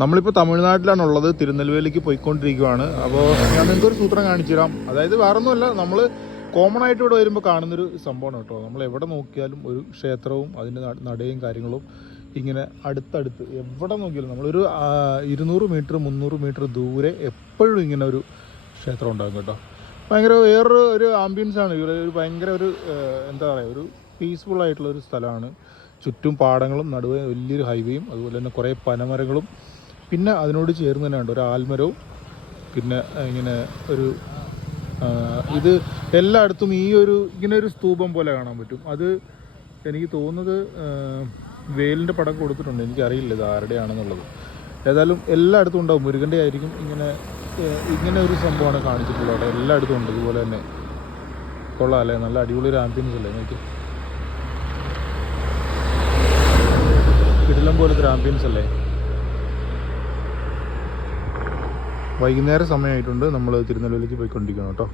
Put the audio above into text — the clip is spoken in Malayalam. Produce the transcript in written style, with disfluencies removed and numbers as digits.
നമ്മളിപ്പോൾ തമിഴ്നാട്ടിലാണുള്ളത്, തിരുനെൽവേലിക്ക് പോയിക്കൊണ്ടിരിക്കുകയാണ്. അപ്പോൾ ഞാൻ നിങ്ങൾക്കൊരു സൂത്രം കാണിച്ചു തരാം. അതായത് വേറൊന്നുമല്ല, നമ്മൾ കോമൺ ആയിട്ട് ഇവിടെ വരുമ്പോൾ കാണുന്നൊരു സംഭവമാണ് കേട്ടോ. നമ്മൾ എവിടെ നോക്കിയാലും ഒരു ക്ഷേത്രവും അതിൻ്റെ നടയും കാര്യങ്ങളും ഇങ്ങനെ അടുത്തടുത്ത് എവിടെ നോക്കിയാലും നമ്മളൊരു 200 മീറ്റർ 300 മീറ്റർ ദൂരെ എപ്പോഴും ഇങ്ങനെ ഒരു ക്ഷേത്രം ഉണ്ടാകും കേട്ടോ. ഭയങ്കര വേറൊരു ഒരു ആംബിയൻസാണ് ഇവിടെ. ഒരു ഭയങ്കര ഒരു എന്താ പറയുക, ഒരു പീസ്ഫുൾ ആയിട്ടുള്ളൊരു സ്ഥലമാണ്. ചുറ്റും പാടങ്ങളും നടുവേ വലിയൊരു ഹൈവേയും അതുപോലെ തന്നെ കുറേ പനമരങ്ങളും പിന്നെ അതിനോട് ചേർന്ന് തന്നെ ഉണ്ട് ഒരു ആൽമരവും. പിന്നെ ഇങ്ങനെ ഒരു ഇത് എല്ലായിടത്തും ഈ ഒരു ഇങ്ങനെ ഒരു സ്തൂപം പോലെ കാണാൻ പറ്റും. അത് എനിക്ക് തോന്നുന്നത് വേലിൻ്റെ പടം കൊടുത്തിട്ടുണ്ട്, എനിക്കറിയില്ല ഇത് ആരുടെയാണെന്നുള്ളത്. ഏതായാലും എല്ലായിടത്തും ഉണ്ടാവും, മുരുകൻ്റെ ആയിരിക്കും. ഇങ്ങനെ ഒരു സംഭവമാണ് കാണിച്ചിട്ടുള്ളത് അവിടെ, എല്ലായിടത്തും ഉണ്ട് ഇതുപോലെ തന്നെ. കൊള്ളാം അല്ലേ, നല്ല അടിപൊളി ഒരു ആംബിയൻസ് അല്ലേ എനിക്ക്. കിടിലം പോലത്തെ ഒരു ആംബിയൻസ് അല്ലേ. വൈകുന്നേരം സമയമായിട്ടുണ്ട്, നമ്മൾ തിരുനെൽവേലിക്ക് പോയിക്കൊണ്ടിരിക്കണം കേട്ടോ.